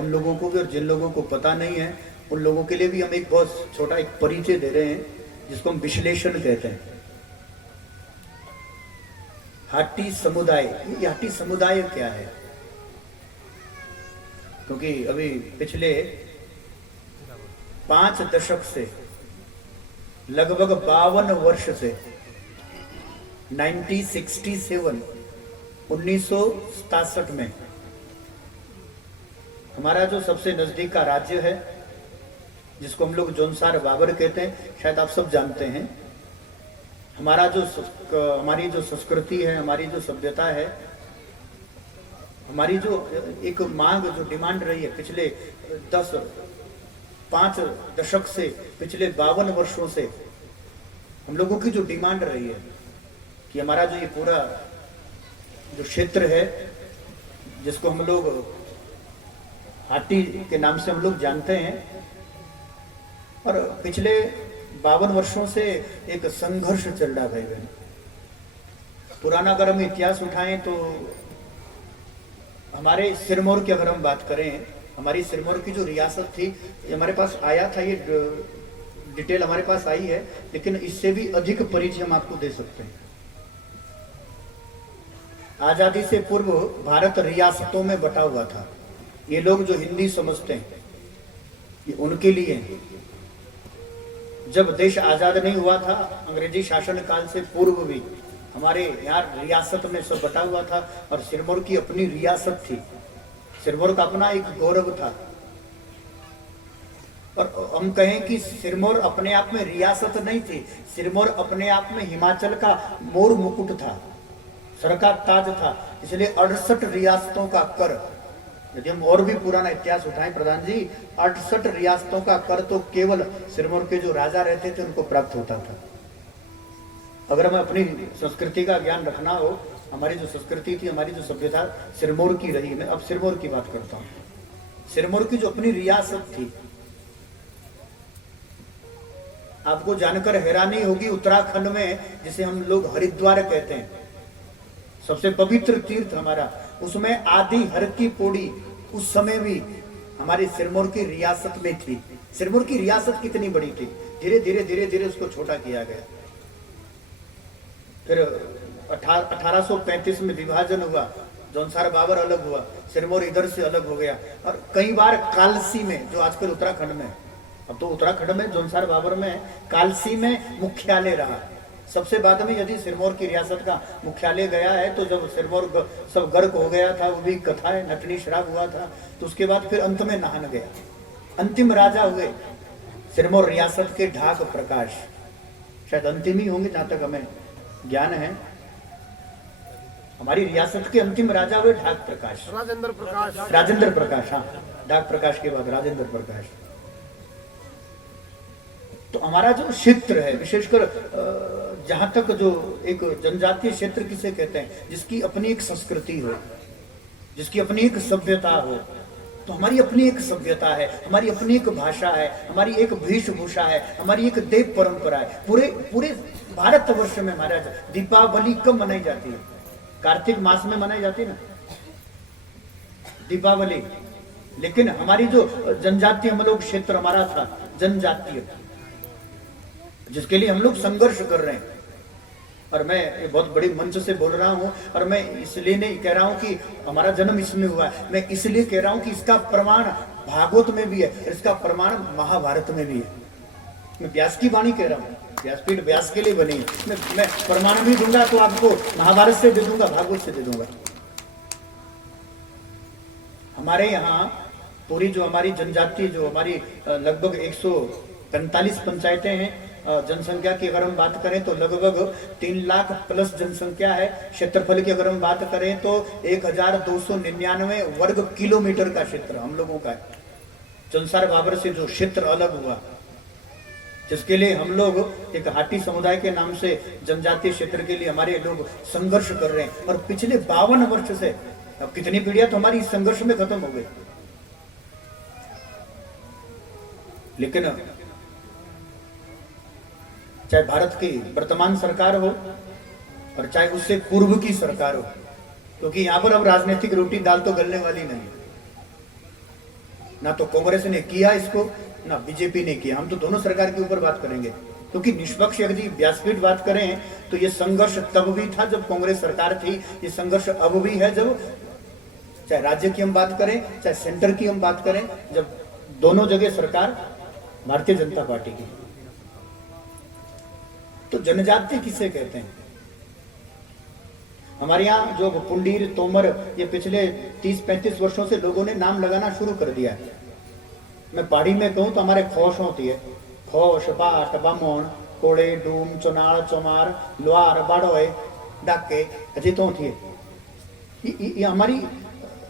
उन लोगों को भी, और जिन लोगों को पता नहीं है उन लोगों के लिए भी हम एक बहुत छोटा एक परिचय दे रहे हैं, जिसको हम विश्लेषण कहते हैं। हाटी समुदाय, ये हाटी समुदाय क्या है? क्योंकि अभी पिछले 5 दशक से, लगभग 52 वर्ष से, 1967 1967 में हमारा जो सबसे नजदीक का राज्य है, जिसको हम लोग जोनसार बाबर कहते हैं, शायद आप सब जानते हैं। हमारी जो संस्कृति है, हमारी जो सभ्यता है, हमारी जो एक मांग, जो डिमांड रही है पिछले 5 दशक से, पिछले 52 वर्षों से हम लोगों की जो डिमांड रही है कि हमारा जो ये पूरा जो क्षेत्र है, जिसको हम लोग हाटी के नाम से हम लोग जानते हैं, और पिछले 52 वर्षों से एक संघर्ष चल रहा भाई बहन। पुराना अगर हम इतिहास उठाएं तो हमारे सिरमौर की अगर हम बात करें, हमारी सिरमौर की जो रियासत थी, ये हमारे पास आया था, ये डिटेल हमारे पास आई है, लेकिन इससे भी अधिक परिचय हम आपको दे सकते हैं। आजादी से पूर्व भारत रियासतों में बटा हुआ था। ये लोग जो हिंदी समझते हैं, ये उनके लिए है। जब देश आजाद नहीं हुआ था, अंग्रेजी शासन काल से पूर्व भी हमारे यहाँ रियासत में सब बटा हुआ था, और सिरमौर की अपनी रियासत थी। सिरमौर का अपना एक गौरव था। और हम कहें कि सिरमौर अपने आप में रियासत नहीं थी, सिरमौर अपने आप में हिमाचल का मोर मुकुट था, सर का ताज था। इसलिए 68 रियासतों का कर, यदि हम और भी पुराना इतिहास उठाएं प्रधान जी, 68 रियासतों का कर तो केवल सिरमौर के जो राजा रहते थे उनको प्राप्त होता था। अगर हमें अपनी संस्कृति का ज्ञान रखना हो, हमारी जो संस्कृति थी, हमारी जो सभ्यता सिरमौर की रही। मैं अब सिरमौर की बात करता हूँ। सिरमौर की जो अपनी रियासत थी, आपको जानकर हैरानी होगी, उत्तराखंड में जिसे हम लोग हरिद्वार कहते हैं, सबसे पवित्र तीर्थ हमारा, उसमें आदि हर की पौड़ी उस समय भी हमारी सिरमौर की रियासत में थी। सिरमौर की रियासत कितनी बड़ी थी, धीरे धीरे उसको छोटा किया गया। फिर 1835 में विभाजन हुआ, जोनसार बाबर अलग हुआ, सिरमौर इधर से अलग हो गया। और कई बार कालसी में, जो आजकल उत्तराखंड में, अब तो उत्तराखंड में जोनसार बाबर में, कालसी में मुख्यालय रहा। सबसे बाद में यदि सिरमौर की रियासत का मुख्यालय गया है, तो जब सिरमौर सब गर्क हो गया था, वो भी कथा है, नटनी शराब हुआ था, तो उसके बाद फिर अंत में नाहन गया। अंतिम राजा हुए सिरमौर रियासत के ढाक प्रकाश, शायद अंतिम ही होंगे जहां तक हमें ज्ञान है। हमारी रियासत के अंतिम राजा हुए ढाक प्रकाश, राजेंद्र प्रकाश। हाँ, ढाक प्रकाश के बाद राजेंद्र प्रकाश। तो हमारा जो क्षेत्र है, विशेषकर जहां तक जो एक जनजातीय क्षेत्र किसे कहते हैं, जिसकी अपनी एक संस्कृति हो, जिसकी अपनी एक सभ्यता हो, तो हमारी अपनी एक सभ्यता है, हमारी अपनी एक भाषा है, हमारी एक वेशभूषा है, हमारी एक देव परंपरा है। पूरे भारतवर्ष में महाराज दीपावली कब मनाई जाती है? कार्तिक मास में मनाई जाती है ना दीपावली। लेकिन हमारी जो जनजातीय हम लोग क्षेत्र हमारा था, जनजातीय, जिसके लिए हम लोग संघर्ष कर रहे हैं, और मैं ये बहुत बड़ी मंच से बोल रहा हूं, और मैं इसलिए नहीं कह रहा हूं कि हमारा जन्म इसमें हुआ है, मैं इसलिए कह रहा हूं कि इसका प्रमाण भागवत में भी है, इसका प्रमाण महाभारत में भी है। मैं व्यास की वाणी कह रहा हूं, व्यासपीठ व्यास के लिए बनी है। मैं प्रमाण भी दूंगा तो आपको महाभारत से दे दूंगा, भागवत से दे दूंगा। हमारे यहाँ पूरी जो हमारी जनजाति, जो हमारी लगभग 145 पंचायतें हैं, जनसंख्या की अगर हम बात करें तो लगभग 3 लाख प्लस जनसंख्या है। क्षेत्रफल की अगर हम बात करें तो 1299 वर्ग किलोमीटर का क्षेत्र हम लोगों का है। जोनसार बाबर से जो क्षेत्र अलग हुआ, जिसके लिए हम लोग एक हाटी समुदाय के नाम से जनजातीय क्षेत्र के लिए हमारे लोग संघर्ष कर रहे हैं, और पिछले 52 वर्ष से, अब कितनी पीढ़ियां तो हमारी इस संघर्ष में खत्म हो गई। लेकिन चाहे भारत की वर्तमान सरकार हो और चाहे उससे पूर्व की सरकार हो, क्योंकि यहां पर अब राजनीतिक रोटी दाल तो गलने वाली नहीं। ना तो कांग्रेस ने किया इसको, ना बीजेपी ने किया। हम तो दोनों सरकार के ऊपर बात करेंगे, क्योंकि निष्पक्ष यदि व्यासपीठ बात करें तो ये संघर्ष तब भी था जब कांग्रेस सरकार थी, ये संघर्ष अब भी है जब चाहे राज्य की हम बात करें चाहे सेंटर की हम बात करें, जब दोनों जगह सरकार भारतीय जनता पार्टी की। तो जनजाति किसे कहते हैं? हमारे यहाँ जो पुंडीर तोमर ये पिछले 30-35 वर्षों से लोगों ने नाम लगाना शुरू कर दिया है। मैं पहाड़ी में कहूं तो हमारे खोश होती है, खोश, बाट, बामोण, कोड़े, डूम, चुनाड़, चौमार, लोहार, बाड़ोए, डाके अजी तो होती है। ये हमारी,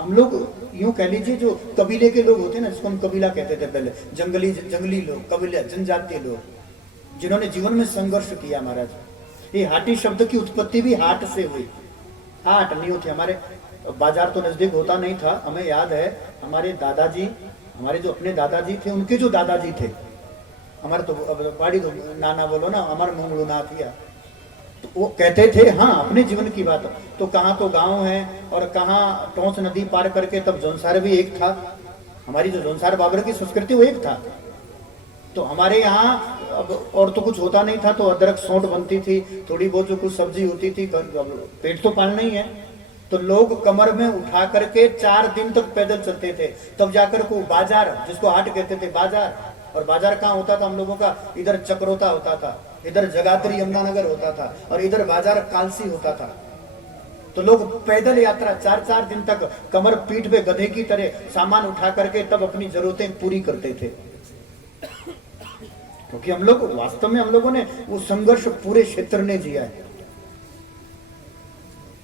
हम लोग यूं कह लीजिए जो कबीले के लोग होते हैं ना, जिसको हम कबीला कहते थे पहले, जंगली लोग, कबीला, जनजातीय लोग जिन्होंने जीवन में संघर्ष किया। महाराज ये हाटी शब्द की उत्पत्ति भी हाट से हुई। हाट नहीं होती, हमारे बाजार तो नजदीक होता नहीं था। हमें याद है हमारे दादाजी, हमारे जो अपने दादाजी थे उनके जो दादाजी थे, हमारे तो बाड़ी तो नाना बोलो ना, हमारे मंगलू ना थिया, तो वो कहते थे हाँ अपने जीवन की बात, तो कहाँ तो गांव है और कहाँ टोंस नदी पार करके तब जौनसार भी एक था। हमारी जो जौनसार बाबर की संस्कृति वो एक था। तो हमारे यहाँ अब और तो कुछ होता नहीं था, तो अदरक सौंठ बनती थी, थोड़ी बहुत जो कुछ सब्जी होती थी, पेट तो पालना ही है। तो लोग कमर में उठा करके 4 दिन तक पैदल चलते थे, तब जाकर को बाजार, जिसको हाट कहते थे, बाजार। और बाजार कहाँ होता था हम लोगों का? इधर चक्रोता होता था, इधर जगाधरी यमुनानगर होता था, और इधर बाजार कालसी होता था। तो लोग पैदल यात्रा 4-4 दिन तक कमर पीठ पे गधे की तरह सामान उठा करके तब अपनी जरूरतें पूरी करते थे। क्योंकि हम लोग वास्तव में, हम लोगों ने वो संघर्ष पूरे क्षेत्र ने जिया है।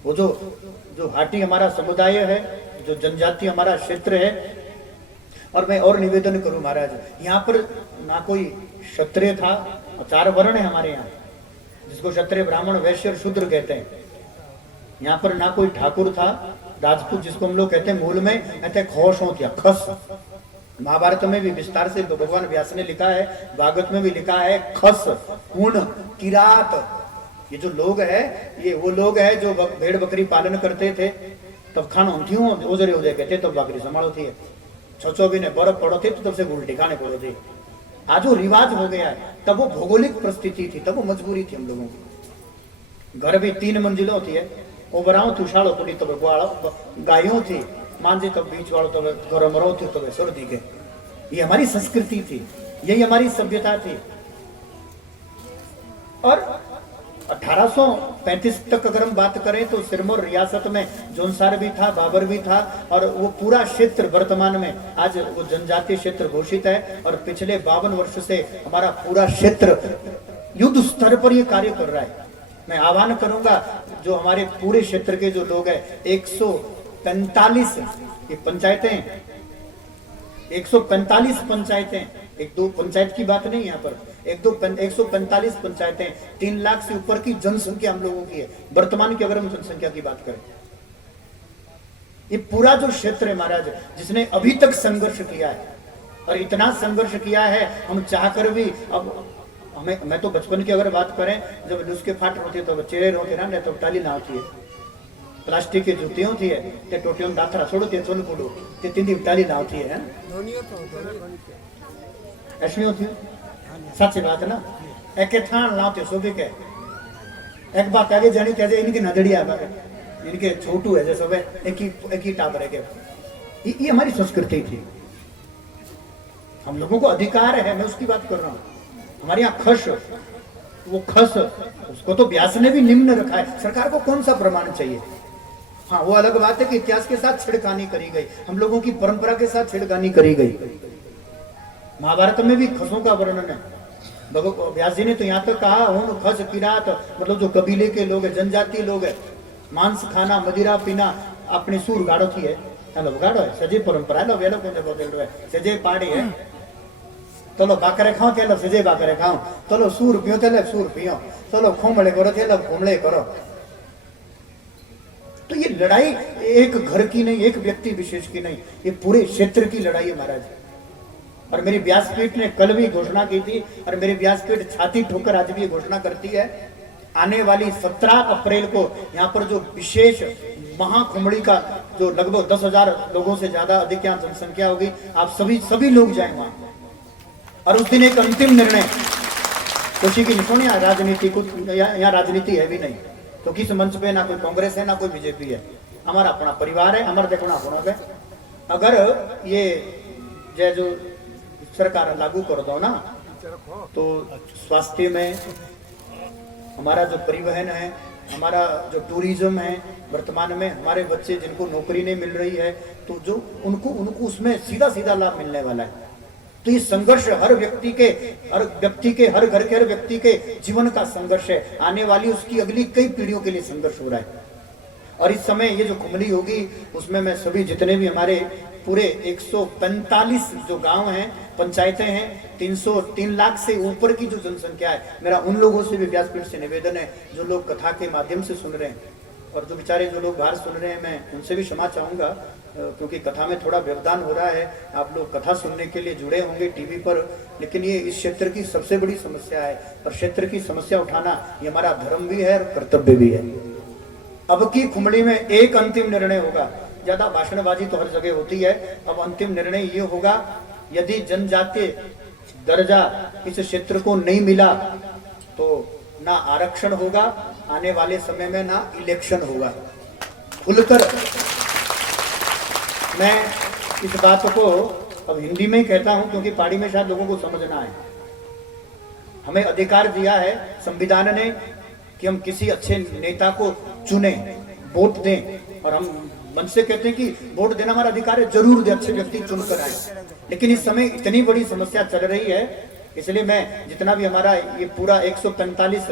वो जो हाटी हमारा समुदाय है, जो जनजाति हमारा क्षेत्र है। और मैं और निवेदन करूं महाराज, यहाँ पर ना कोई क्षत्रिय था, 4 वर्ण है हमारे यहाँ, जिसको क्षत्रिय, ब्राह्मण, वैश्य और शूद्र कहते हैं। यहाँ पर ना कोई ठाकुर था, राजपूत जिसको हम लोग कहते हैं, मूल में कहते हैं खोश हो क्या, खस। महाभारत में भी विस्तार से भगवान व्यास ने लिखा है, भागवत में भी लिखा है, खस, हुण, किरात। ये जो लोग है, ये वो लोग है जो भेड़ बकरी पालन करते थे, तब खान होती हूँ ओजरे ओजे कहते, तब बकरी संभाल होती है। छो भी ने बर्फ पड़ो थे तो तब से उल्टी खाने पड़ो थे। आज वो रिवाज हो गया है, तब वो भौगोलिक परिस्थिति थी, तब वो मजबूरी थी हम लोगों की। घर भी 3 मंजिलें होती है, ओबराओ तुषाड़ो थोड़ी तब गायों थी, मांझे तब बीच वालों तब गरमरो थे, तब सर्दी के। ये हमारी संस्कृति थी, यही हमारी सभ्यता थी। और 1835 तक अगर हम बात करें तो सिरमौर रियासत में जौनसार भी था, बाबर भी था, और वो पूरा क्षेत्र वर्तमान में आज वो जनजातीय क्षेत्र घोषित है। और पिछले 52 वर्ष से हमारा पूरा क्षेत्र युद्ध स्तर पर ये कार्य कर रहा है। मैं आह्वान करूंगा जो हमारे पूरे क्षेत्र के जो लोग हैं, 145 ये पंचायतें, 145 पंचायतें, 1-2 पंचायत की बात नहीं यहाँ पर, 145 पंचायतें, 3 लाख से ऊपर की जनसंख्या हम लोगों की है वर्तमान की, अगर हम जनसंख्या की बात करें। ये पूरा जो क्षेत्र है महाराज, जिसने अभी तक संघर्ष किया है, और इतना संघर्ष किया है, हम चाहकर भी अब हमें, मैं तो बचपन की अगर बात करें, जब उसके फाट होते तो चेहरे रोते ना, तो टाली ना होती है, प्लास्टिक की जूती होती है, ते टोटियों दाथरा छोड़ते चोल कुडो, ते तिंदी टाली ना होती है, ऐसी होती है। सच बात ना, एक थान लाते सोबे के एक बात आगे जानी कैसे इनकी नजरिया, इनके छोटू है जैसे एक ही टाबर है के। ये हमारी संस्कृति थी, हम लोगों को अधिकार है, मैं उसकी बात कर रहा हूँ। हमारे यहाँ खस, वो खस, उसको तो व्यास ने भी निम्न रखा है। सरकार को कौन सा प्रमाण चाहिए? हाँ, वो अलग बात है कि इतिहास के साथ छिड़कानी करी गई, हम लोगों की परंपरा के साथ छिड़कानी करी गई। महाभारत में भी खसों का वर्णन है। व्यास जी ने तो यहाँ तक कहा, हुन, खस, किरात, मतलब जो कबीले के लोग है, जनजातीय लोग है, मांस खाना, मदिरा पीना, अपने सूर गाड़ो थी है, हेलो गाड़ो है, सजे परंपरा है, लो वेलो कोने बोल रहे हैं, सजे पाड़ी है, चलो बाकरे खाओ तेलो सजे बाकरे खाओ, चलो सूर पियो तेलो सूर पियो, चलो खोमड़े करो तेलो खोमड़े करो। तो ये लड़ाई एक घर की नहीं, एक व्यक्ति विशेष की नहीं, ये पूरे क्षेत्र की लड़ाई है महाराज। और मेरी व्यासपीठ ने कल भी घोषणा की थी, और मेरी व्यासपीठ छाती ठोकर आज भी ये घोषणा करती है, आने वाली 17 अप्रैल को यहाँ पर जो विशेष महाकुंभड़ी का जो लगभग 10,000 लोगों से ज्यादा अधिक यहाँ जनसंख्या होगी, आप सभी लोग जाएं वहां, और उस दिन एक अंतिम निर्णय, खुशी की निशानी। राजनीति को यहाँ राजनीति है भी नहीं, क्योंकि इस मंच पे ना कोई कांग्रेस है ना कोई बीजेपी है, हमारा अपना परिवार है, हमारा देखना होना है। अगर ये जो सरकार लागू कर दो ना, तो स्वास्थ्य में, हमारा जो परिवहन है, हमारा जो टूरिज्म है, वर्तमान में हमारे बच्चे जिनको नौकरी नहीं मिल रही है, तो जो उनको उसमें सीधा लाभ मिलने वाला है। तो ये संघर्ष हर व्यक्ति के हर घर के हर व्यक्ति के जीवन का संघर्ष है, आने वाली उसकी अगली कई पीढ़ियों के लिए संघर्ष हो रहा है। और इस समय ये जो कुंभली होगी, उसमें मैं सभी जितने भी हमारे पूरे 145 जो गांव हैं, पंचायतें हैं, 3 लाख से ऊपर की जो जनसंख्या है, मेरा उन लोगों से भी व्यासपीठ से निवेदन है जो लोग कथा के माध्यम से सुन रहे हैं, और जो बेचारे जो लोग बाहर सुन रहे हैं, मैं उनसे भी क्षमा चाहूंगा, क्योंकि कथा में थोड़ा व्यवधान हो रहा है। आप लोग कथा सुनने के लिए जुड़े होंगे टीवी पर, लेकिन ये इस क्षेत्र की सबसे बड़ी समस्या है, और क्षेत्र की समस्या उठाना ये हमारा धर्म भी है और कर्तव्य भी है। अब की कुंभली में एक अंतिम निर्णय होगा, ज्यादा भाषणबाजी तो हर जगह होती है, अब अंतिम निर्णय ये होगा, यदि जनजातीय दर्जा इस क्षेत्र को नहीं मिला तो ना आरक्षण होगा, आने वाले समय में ना इलेक्शन होगा। खुलकर मैं इस बात को अब हिंदी में ही कहता हूं, क्योंकि पहाड़ी में शायद लोगों को समझना है। हमें अधिकार दिया है संविधान ने कि हम किसी अच्छे नेता को चुने, वोट दें, और हम मन से कहते हैं कि वोट देना हमारा अधिकार है, जरूर दे, अच्छे व्यक्ति चुनकर आए। लेकिन इस समय इतनी बड़ी समस्या चल रही है, इसलिए मैं जितना भी हमारा ये पूरा 145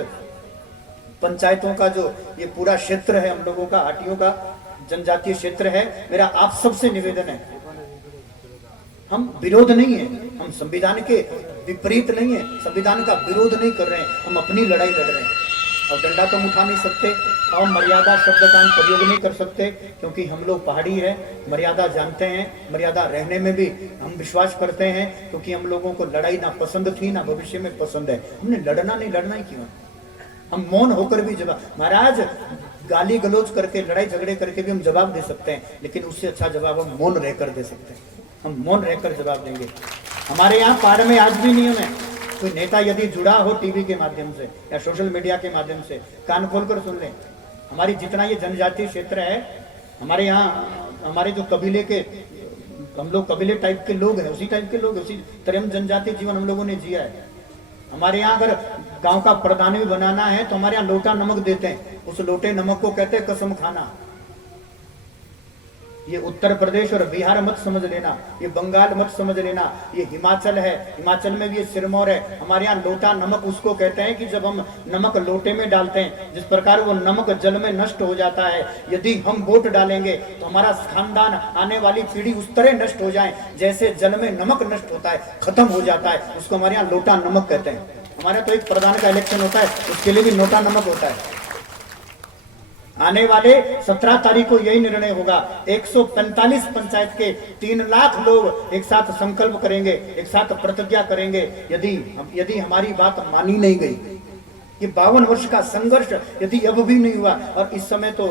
पंचायतों का जो ये पूरा क्षेत्र है, हम लोगों का हाटियों का जनजातीय क्षेत्र है, मेरा आप सबसे निवेदन है, हम विरोध नहीं है, हम संविधान के विपरीत नहीं है, संविधान का विरोध नहीं कर रहे हैं, हम अपनी लड़ाई लड़ रहे हैं। और डंडा तो हम उठा नहीं सकते, और मर्यादा शब्द का हम प्रयोग नहीं कर सकते, क्योंकि हम लोग पहाड़ी हैं, मर्यादा जानते हैं, मर्यादा रहने में भी हम विश्वास करते हैं, क्योंकि हम लोगों को लड़ाई ना पसंद थी ना भविष्य में पसंद है। हमने लड़ना ही क्यों, हम मौन होकर भी जवाब, महाराज गाली गलौज करके लड़ाई झगड़े करके भी हम जवाब दे सकते हैं, लेकिन उससे अच्छा जवाब हम मौन रहकर दे सकते हैं, हम मौन रहकर जवाब देंगे। हमारे यहाँ पहाड़ में आज भी नियम है, कोई नेता यदि जुड़ा हो टीवी के माध्यम से या सोशल मीडिया के माध्यम से, कान खोलकर सुन लें। हमारी जितना ये जनजातीय क्षेत्र है, हमारे यहाँ हमारे जो कबीले के, हम लोग कबीले टाइप के लोग हैं, उसी टाइप के लोग, उसी तरह हम जनजातीय जीवन हम लोगों ने जिया है। हमारे यहाँ अगर गांव का प्रधान भी बनाना है तो हमारे यहाँ लोटा नमक देते हैं, उस लोटे नमक को कहते हैं कसम खाना। ये उत्तर प्रदेश और बिहार मत समझ लेना, ये बंगाल मत समझ लेना, ये हिमाचल है, हिमाचल में भी ये सिरमौर है। हमारे यहाँ लोटा नमक उसको कहते हैं कि जब हम नमक लोटे में डालते हैं, जिस प्रकार वो नमक जल में नष्ट हो जाता है, यदि हम वोट डालेंगे तो हमारा खानदान, आने वाली पीढ़ी उस तरह नष्ट हो जाए जैसे जल में नमक नष्ट होता है, खत्म हो जाता है, उसको हमारे यहाँ लोटा नमक कहते हैं। हमारे तो एक प्रधान का इलेक्शन होता है, उसके लिए भी लोटा नमक होता है। आने वाले 17 तारीख को यही निर्णय होगा। 145 पंचायत के 3 लाख लोग एक साथ संकल्प करेंगे, एक साथ प्रतिज्ञा करेंगे, यदि हमारी बात मानी नहीं गई, ये 52 वर्ष का संघर्ष यदि अब भी नहीं हुआ, और इस समय तो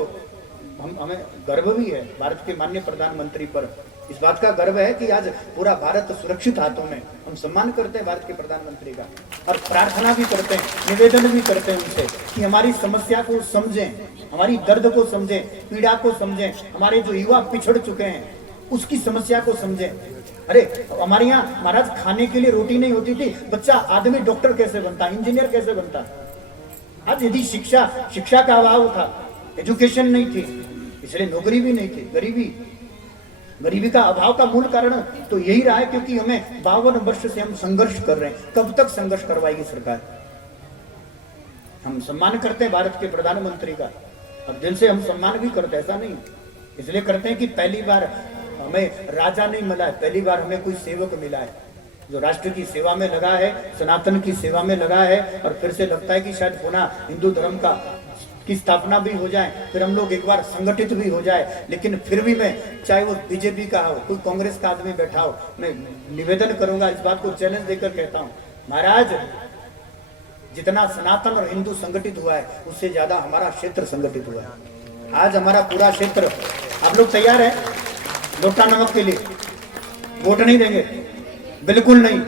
हमें गर्व भी है भारत के माननीय प्रधानमंत्री पर, इस बात का गर्व है कि आज पूरा भारत सुरक्षित हाथों में। हम सम्मान करते हैं भारत के प्रधानमंत्री का, और प्रार्थना भी करते हैं, निवेदन भी करते हैं उनसे कि हमारी समस्या को समझें, हमारी दर्द को समझें, पीड़ा को समझें, हमारे जो युवा पिछड़ चुके हैं उसकी समस्या को समझें। अरे हमारे यहाँ महाराज खाने के लिए रोटी नहीं होती थी, बच्चा आदमी डॉक्टर कैसे बनता, इंजीनियर कैसे बनता। आज यदि शिक्षा का अभाव था, एजुकेशन नहीं थी, इसलिए नौकरी भी नहीं थी, गरीबी का अभाव का मूल कारण तो यही रहा है, क्योंकि हमें 52 वर्ष से हम संघर्ष कर रहे हैं। कब तक संघर्ष करवाएगी सरकार। हम सम्मान करते हैं भारत के प्रधानमंत्री का, अब दिल से हम सम्मान भी करते हैं, ऐसा नहीं, इसलिए करते हैं कि पहली बार हमें राजा नहीं मिला है, पहली बार हमें कोई सेवक मिला है जो राष्ट्र की सेवा में लगा है, सनातन की सेवा में लगा है, और फिर से लगता है कि शायद पुनः हिंदू धर्म की स्थापना भी हो जाए, फिर हम लोग एक बार संगठित भी हो जाए। लेकिन फिर भी मैं, चाहे वो बीजेपी का हो, कोई कांग्रेस का आदमी बैठा हो, मैं निवेदन करूंगा, इस बात को चैलेंज देकर कहता हूं, महाराज जितना सनातन और हिंदू संगठित हुआ है, उससे ज्यादा हमारा क्षेत्र संगठित हुआ है। आज हमारा पूरा क्षेत्र आप लोग तैयार हैं लोटा नमक के लिए? वोट नहीं देंगे? बिल्कुल नहीं।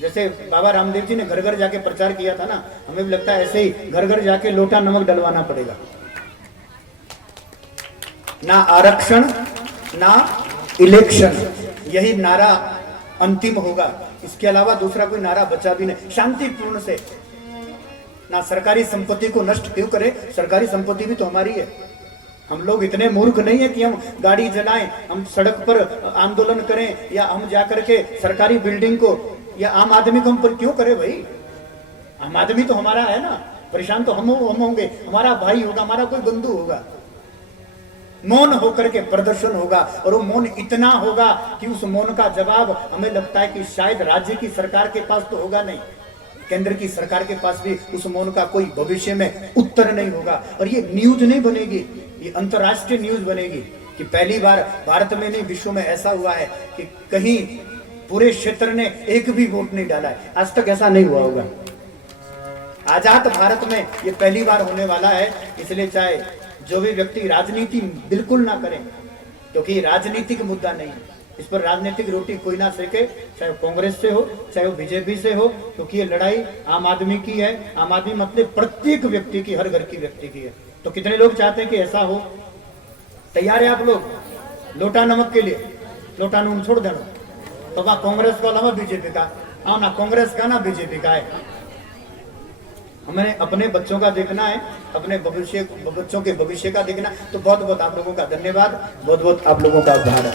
जैसे बाबा रामदेव जी ने घर घर जाके प्रचार किया था ना, हमें भी लगता है ऐसे ही घर घर जाके लोटा नमक डलवाना पड़ेगा। ना आरक्षण ना इलेक्शन, यही नारा अंतिम होगा। इसके अलावा दूसरा कोई नारा बचा भी नहीं। शांतिपूर्ण से, ना सरकारी संपत्ति को नष्ट क्यों करे, सरकारी संपत्ति भी तो हमारी है। हम लोग इतने मूर्ख नहीं है कि हम गाड़ी जलाएं, हम सड़क पर आंदोलन करें, या हम जाकर के सरकारी बिल्डिंग को या आम आदमी को हम पर क्यों करे भाई? आम आदमी तो हमारा है ना, परेशान तो हम होंगे, हमारा भाई होगा, हमारा कोई बंधु होगा। मौन होकर के प्रदर्शन होगा, और वो मौन इतना होगा कि उस मौन का जवाब हमें लगता है कि शायद राज्य की सरकार के पास तो होगा नहीं, केंद्र की सरकार के पास भी उस मौन का कोई भविष्य में उत्तर नहीं होगा। और ये न्यूज नहीं बनेगी, ये अंतरराष्ट्रीय न्यूज बनेगी कि पहली बार भारत में नहीं विश्व में ऐसा हुआ है कि कहीं पूरे क्षेत्र ने एक भी वोट नहीं डाला है। आज तक ऐसा नहीं हुआ होगा। आजाद भारत में ये पहली बार होने वाला है। इसलिए चाहे जो भी व्यक्ति राजनीति बिल्कुल ना करें, क्योंकि राजनीतिक मुद्दा नहीं है, इस पर राजनीतिक रोटी कोई ना सेके, चाहे कांग्रेस से हो चाहे वो बीजेपी से हो, क्योंकि ये लड़ाई आम आदमी की है। आम आदमी मतलब प्रत्येक व्यक्ति की, हर घर की व्यक्ति की है। तो कितने लोग चाहते हैं कि ऐसा हो? तैयार है आप लोग लोटा नमक के लिए? लोटा नून छोड़ देना तो कांग्रेस का अलावा बीजेपी का, हाँ ना कांग्रेस का ना बीजेपी का है। हमें अपने बच्चों का देखना है, अपने भविष्य, बच्चों के भविष्य का देखना। तो बहुत बहुत आप लोगों का धन्यवाद, बहुत बहुत आप लोगों का आभार है।